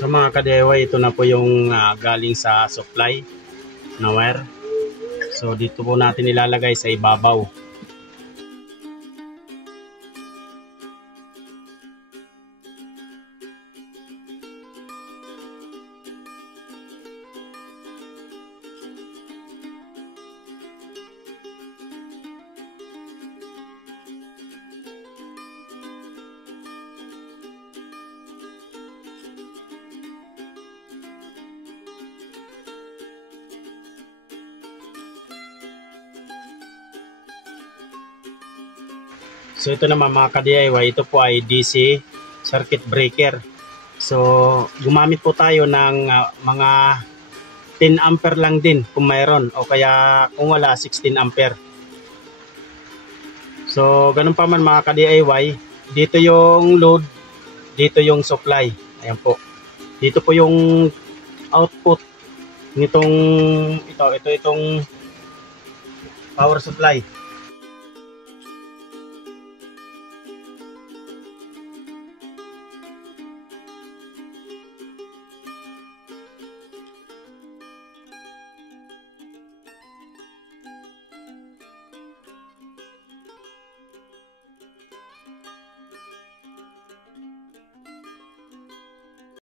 So mga ka-DIY, ito na po yung galing sa supply na wire. So dito po natin ilalagay sa ibabaw. So ito naman mga ka-DIY, ito po ay DC circuit breaker. So gumamit po tayo ng mga 10 ampere lang din kung mayroon, o kaya kung wala 16 ampere. So ganun pa man mga ka-DIY, dito yung load, dito yung supply. Ayan po. Dito po yung output nitong itong power supply.